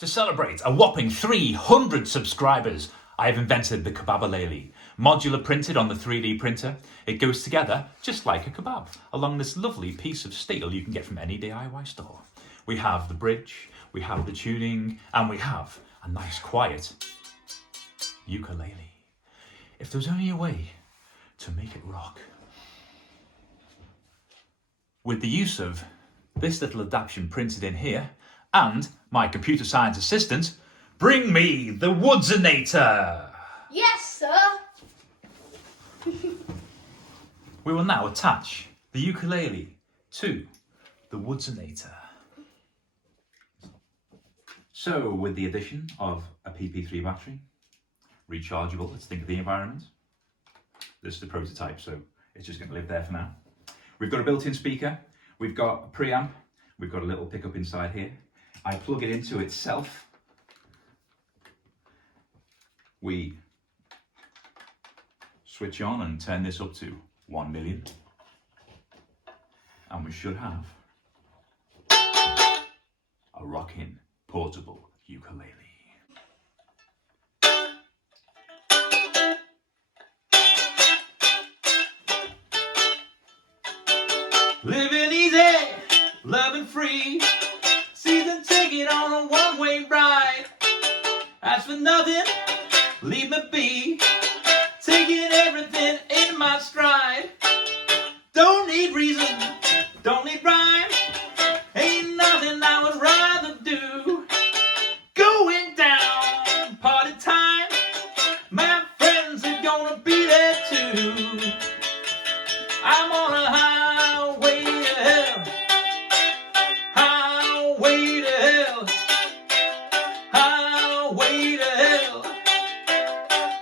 To celebrate a whopping 300 subscribers, I have invented the kebab-ukulele. Modular printed on the 3D printer, it goes together just like a kebab, along this lovely piece of steel you can get from any DIY store. We have the bridge, we have the tuning, and we have a nice quiet ukulele. If there was only a way to make it rock. With the use of this little adaptation printed in here, and my computer science assistant, bring me the Woodsonator! Yes, sir! We will now attach the ukulele to the Woodsonator. So, with the addition of a PP3 battery, rechargeable, let's think of the environment. This is the prototype, so it's just going to live there for now. We've got a built-in speaker, we've got a preamp, we've got a little pickup inside here. I plug it into itself. We switch on and turn this up to 1 million. And we should have a rockin' portable ukulele. Living easy, loving free, season ticket on a one-way ride. Ask for nothing, leave me be, taking everything in my stride. Don't need reason, don't need rhyme, ain't nothing I would rather do. Going down, party time, my friends are gonna be there too. I'm on a highway to hell, highway to hell, highway to hell,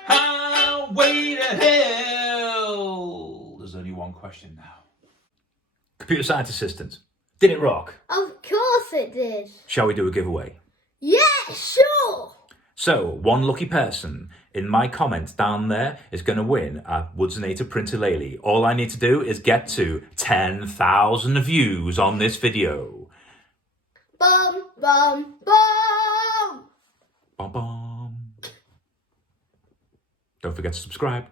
highway to hell. There's only one question now. Computer science assistant, did it rock? Of course it did. Shall we do a giveaway? Yeah, sure! So, one lucky person in my comment down there is going to win a Woodsonator Print-ukulele. All I need to do is get to 10,000 views on this video. Bum, bum, bum! Bum, bum. Don't forget to subscribe.